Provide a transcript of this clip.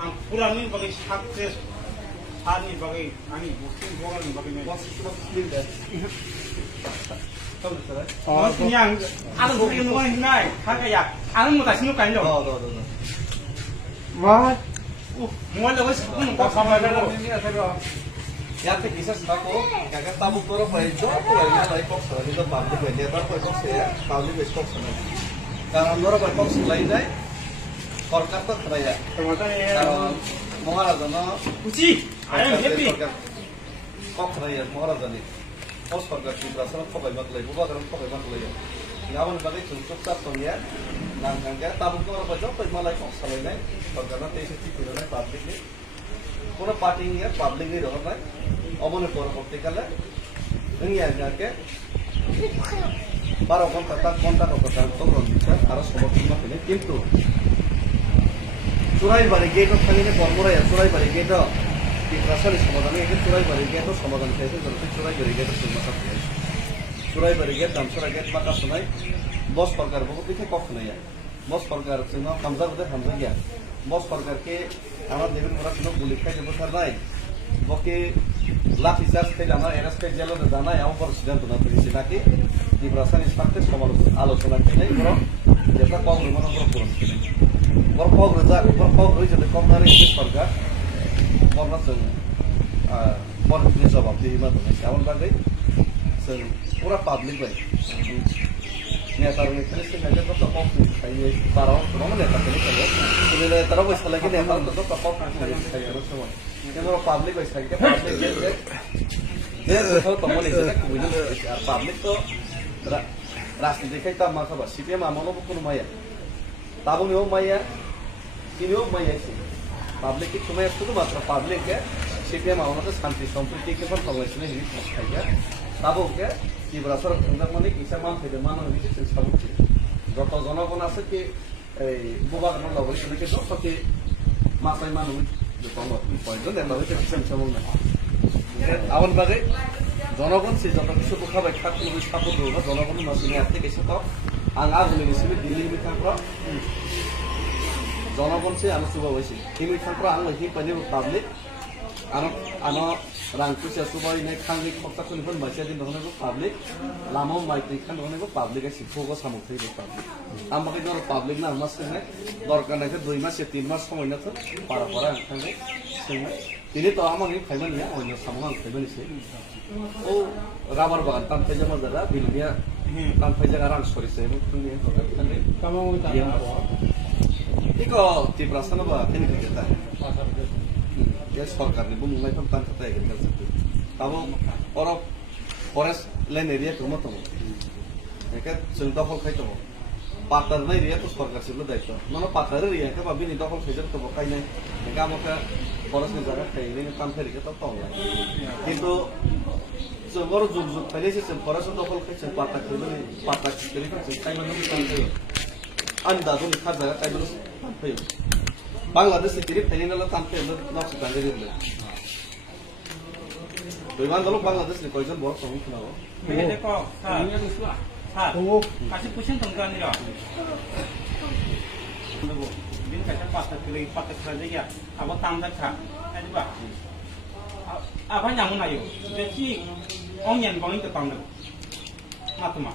आं पुरानि बागै साक्सेस सानि बागै आंनि बुकिं बगालनि बागै आं बुकिं नङा होननाय थाखाया आं मोगासिनो गायनो दं मा मबाइल दाबो सिखौ नंगौ खामायनांगौ Ya te quizás saco, que acá estamos todos para el job, pero ya no hay cosas, ni lo para el día para el coche, para el coche. Kalau orang para el coche lain deh, korkat tuh kerja. Kalau mau ada dana, uci ayo happy kok kerja, mau ada dana. Pos korkat di belakang kok banyak lagi, bukan orang kok banyak lagi. Ngawan balik untuk satu ya, nangkang ya, tamu tuh orang para job, malah kok lain deh, korkat nanti sih tidak ada public nih. কোনো party নিয়ে public নিয়ে রকম নয় অমনে পরবর্তীকালে ইংকে 12 ঘন্টা তার ঘন্টা কথা তখন দিচ্ছে আরো সমর্থন পেলে কিন্তু চোরাইবাড়ি গেট খালিনে বর্মরাই চোরাইবাড়ি গেট রাসায়নি সমাধানে এখানে চোরাইবাড়ি গেট সমাধান খেয়েছে চোরাইবাড়ি গেট মাথা খেয়েছে চোরাইবাড়ি গেট দামসরা গেট মাথা শোনায় বস সরকার বহু দিকে কখনো যায় বস সরকার হামজা বোধ হামজা গিয়া বস সরকারকে আমার দেবেন ওরা কোনো গুলি খাইতে বসার নাই বকে লাঠি চার্জ খাইলে আমার এরাস খাই জেল জানাই আমার বড় সিদ্ধান্ত না পেরেছি নাকি রাসায়নিক স্বার্থে আলোচনা খেলে বরং যেটা কম মনে বড় পূরণ খেলে বড় কম যাক বড় কম রয়েছে কম নারে সরকার বর্ণা जों बरनि जवाब दियै मादों एमन बागै जों पुरा पाब्लिक बाय नेतारनि खालि सिनायजे दस कम खायो बाराव गोबां नेताखौनो खायो दिनै नेताराव बैसालागि नेतारखौ दस कम खायो आरो समाय কিন্তু পাবলিক বাই সাইকে পাবলিক যে কোথাও তমন এসে কইলো আর পাবলিক তো রাজনীতি খাইতা মা খাবার সিপিএম আমনো কোনো মাইয়া তাবনিও মাইয়া তিনিও মাইয়া পাবলিক কি সময় শুধুমাত্র পাবলিককে সিপিএম আমাদের শান্তি সম্প্রীতিকে সংরক্ষণে হিরিট খাইয়া তাবকে তীব্রাসর মানে কিসা মান থেকে মানব কিছু সাবুক যত জনগণ আছে কি এই বুবাগন লগল কিন্তু সত্যি মাসাই মানুষ পয়েন্ট নেতা হইতে সেমন না আমার বাদে জনগণ সে যত কিছু খাবাই খাদ্য সাপোর্ট দেবো জনগণের মাসুনি আর থেকে সে তো আং আগুনে গেছিল দিল্লি মিঠানফोराव জনগণ সে আলো সুবা হয়েছে এই মিঠানফोराव আং হি পানি পাবলিক আনো রাং কুসিয়া সুবাই নাই খাংনি খপ্তা খুলিফोर মাইসিয়া দিন দহনেবो পাবলিক লামো মাইতে খান দহনেবো পাবলিক এসে ফোগো সামুক থইবো পাবলিক আমাকে ধরো পাবলিক না মাস নাই দরকার নাই 2 মাস 3 মাস সময় না তো পারা পারা খাঙ্গে সেঙ্গে তিনি তো আমাকে খাইবেন না অন্য সামুক আং খাইবেন এসে ও রাবার বাগান তানফাই জামা জায়গা বিলবিয়া তানফাই জায়গা রাং সরিছে এবং তুমি খাঙ্গে কামাও তা 이거 띠브라스는 봐 괜히 그랬다 ये सरकार ने बुंग लाइफां तान खाता है गल सकते ताबो और फरेस्ट लाइन एरिया को मत एके जों दखल खाइतो पातार नै एरिया तो सरकार सिबो दायित्व माने पातार एरिया के बा बिनि दखल खाइजो तो बकाइने एका मका फरेस्ट नि जागा खाइले काम फेरिके तो पाउला किन्तु जों बर जुग जुग खाइलेसे जों फरेस्ट दखल खाइसे पाता खाइले पाता खाइले जों खाइमानो काम जायो आन्दाजनि खाजा खाइलो फैयो बांग्लादेश से तिरिप थाइनाला तानफे नक्स दांगे दिले दुइमान दल बांग्लादेश नि कयजन बर सं खोनाबो बे देखो सा ओ कासि कुशन तंगानि र नगो बिन खाइसा पाता खाले या अब तामदा खा आदिबा आफा जामु नायो बेखि अनियन बांनि त तामदा मातुमा